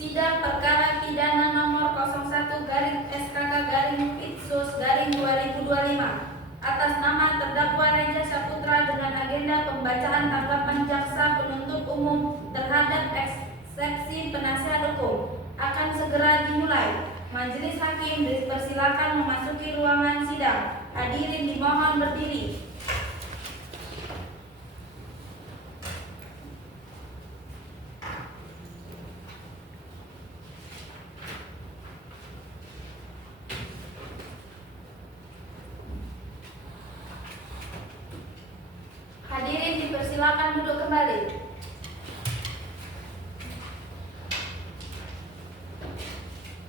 Sidang Perkara Pidana Nomor 01/SKK/Fitsus/2025 atas nama terdakwa Reza Saputra dengan agenda pembacaan tanggapan jaksa penuntut umum terhadap eksepsi penasihat hukum akan segera dimulai. Majelis Hakim dipersilakan memasuki ruangan sidang. Hadirin dimohon berdiri. Hadirin dipersilakan duduk kembali.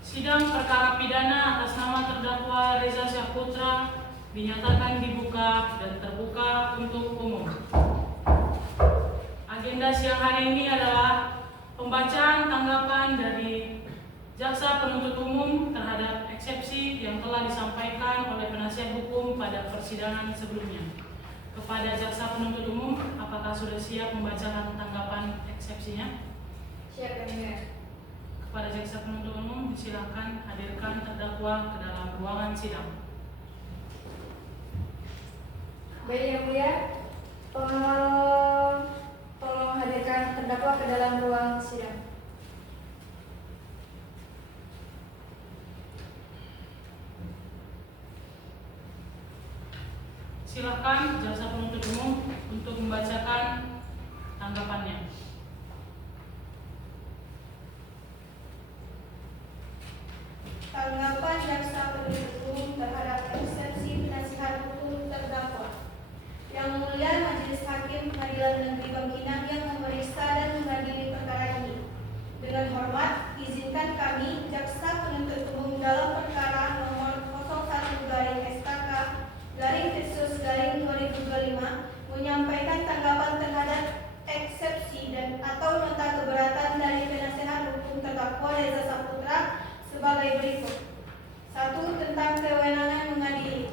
Sidang perkara pidana atas nama terdakwa Reza Saputra dinyatakan dibuka dan terbuka untuk umum. Agenda siang hari ini adalah pembacaan tanggapan dari jaksa penuntut umum terhadap eksepsi yang telah disampaikan oleh penasihat hukum pada persidangan sebelumnya. Kepada jaksa penuntut umum, apakah sudah siap membacakan tanggapan eksepsinya? Siap, Yang. Kepada jaksa penuntut umum, silakan hadirkan terdakwa ke dalam ruangan sidang. Baik, Yang Mulia, tolong hadirkan terdakwa ke dalam ruang sidang. Silakan jaksa penuntut umum untuk membacakan tanggapannya. Tanggapan jaksa penuntut umum terhadap eksepsi penasihat hukum terdakwa. Yang Mulia Majelis Hakim Pengadilan Negeri Bangkinang yang memeriksa dan mengadili perkara ini. Dengan hormat, izinkan kami jaksa penuntut umum dalam perkara nomor 01/Fitsus/2025 menyampaikan tanggapan terhadap eksepsi dan atau nota keberatan dari penasihat hukum terdakwa Reza Saputra sebagai berikut. 1. Tentang kewenangan mengadili.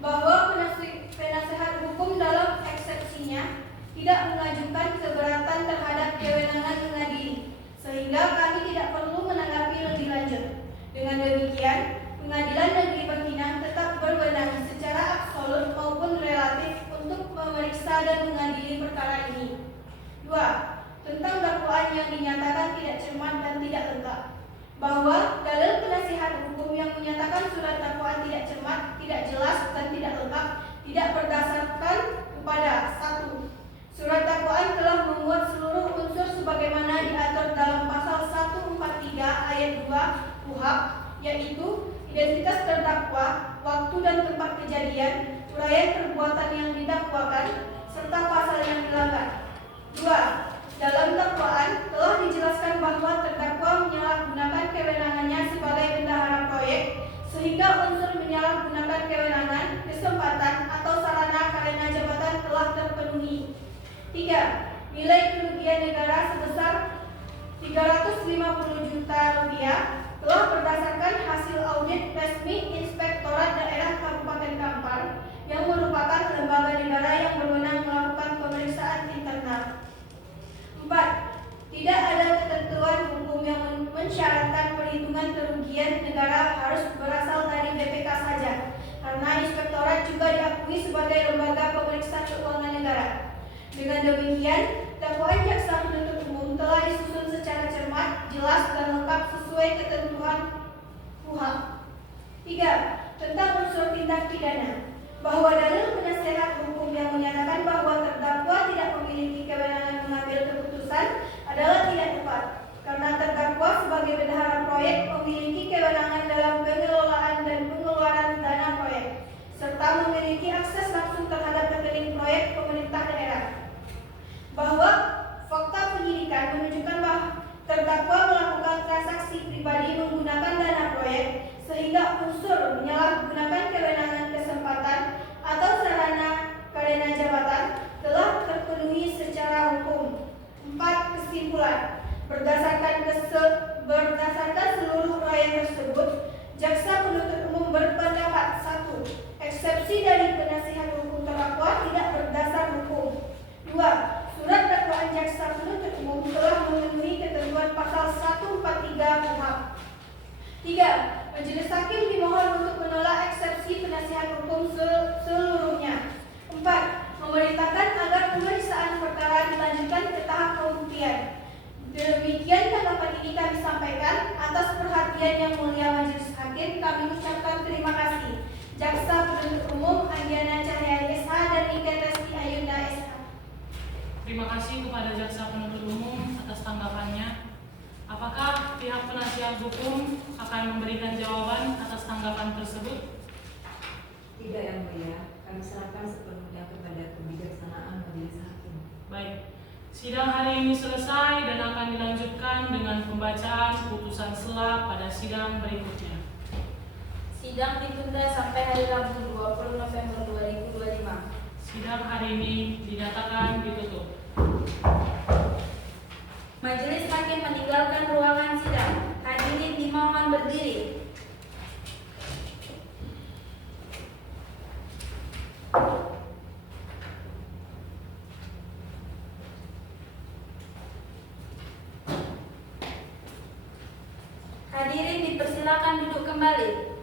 Bahwa penasihat hukum dalam eksepsinya tidak mengajukan keberatan terhadap kewenangan mengadili, sehingga kami tidak perlu menanggapi lebih lanjut. Dengan demikian, Pengadilan Negeri Bangkinang tetap berwenang secara absolut maupun relatif untuk memeriksa dan mengadili perkara ini. 2. Tentang dakwaan yang dinyatakan tidak cermat dan tidak lengkap. Bahwa dalil penasihat hukum yang menyatakan surat dakwaan tidak cermat, tidak jelas, dan tidak lengkap tidak berdasarkan kepada 1. Surat dakwaan telah memuat seluruh unsur sebagaimana diatur dalam pasal 143 ayat 2 KUHP, yaitu identitas terdakwa, waktu dan tempat kejadian, uraian perbuatan yang didakwakan, serta pasal yang dilanggar. 2. Dalam dakwaan telah dijelaskan bahwa terdakwa menyalahgunakan kewenangannya sebagai bendahara proyek, sehingga unsur menyalahgunakan kewenangan, kesempatan, atau sarana karena jabatan telah terpenuhi. 3. Nilai kerugian negara sebesar 350 juta rupiah telah berdasarkan hasil audit resmi Inspektorat Daerah Kabupaten Kampar yang merupakan lembaga negara yang berwenang melakukan pemeriksaan internal. 4. Tidak ada ketentuan hukum yang mensyaratkan perhitungan kerugian negara harus berasal dari BPK saja, karena Inspektorat juga diakui sebagai lembaga pemeriksa keuangan negara. Dengan demikian, dakwaan jaksa penuntut umum telah disusun secara cermat, jelas, dan lengkap sesuai ketentuan KUHP. 3. Tentang unsur tindak pidana. Bahwa dalil penasihat hukum yang menyatakan bahwa terdakwa tidak memiliki kewenangan mengambil keputusan adalah tidak tepat, karena terdakwa sebagai bendahara proyek memiliki kewenangan dalam pengelolaan dan pengeluaran dana proyek, serta memiliki akses langsung terhadap rekening proyek pemerintah daerah. Bahwa fakta penyidikan menunjukkan bahwa terdakwa melakukan transaksi pribadi menggunakan dana proyek, sehingga unsur menyalahgunakan kewenangan, kesempatan, atau sarana karena jabatan telah terpenuhi secara hukum. 4. Kesimpulan. Berdasarkan seluruh uraian tersebut, jaksa penuntut umum berpendapat 1. Eksepsi dari penasihat hukum terdakwa tidak berdasar hukum. 2. Surat dakwaan jaksa penuntut umum telah memenuhi ketentuan pasal 1 mengucapkan terima kasih. Jaksa Penuntut Umum Andiana Cahyani SH dan Ika Resti Ayunda SH. Terima kasih kepada Jaksa Penuntut Umum atas tanggapannya. Apakah pihak penasihat hukum akan memberikan jawaban atas tanggapan tersebut? Tidak, Yang Mulia. Kami serahkan sepenuhnya kepada kebijaksanaan majelis hakim. Baik, sidang hari ini selesai dan akan dilanjutkan dengan pembacaan putusan sela pada sidang berikutnya. Sidang ditunda sampai hari Rabu 20 November 2025. Sidang hari ini dinyatakan ditutup. Majelis hakim meninggalkan ruangan sidang. Hadirin dimohon berdiri. Hadirin dipersilakan duduk kembali.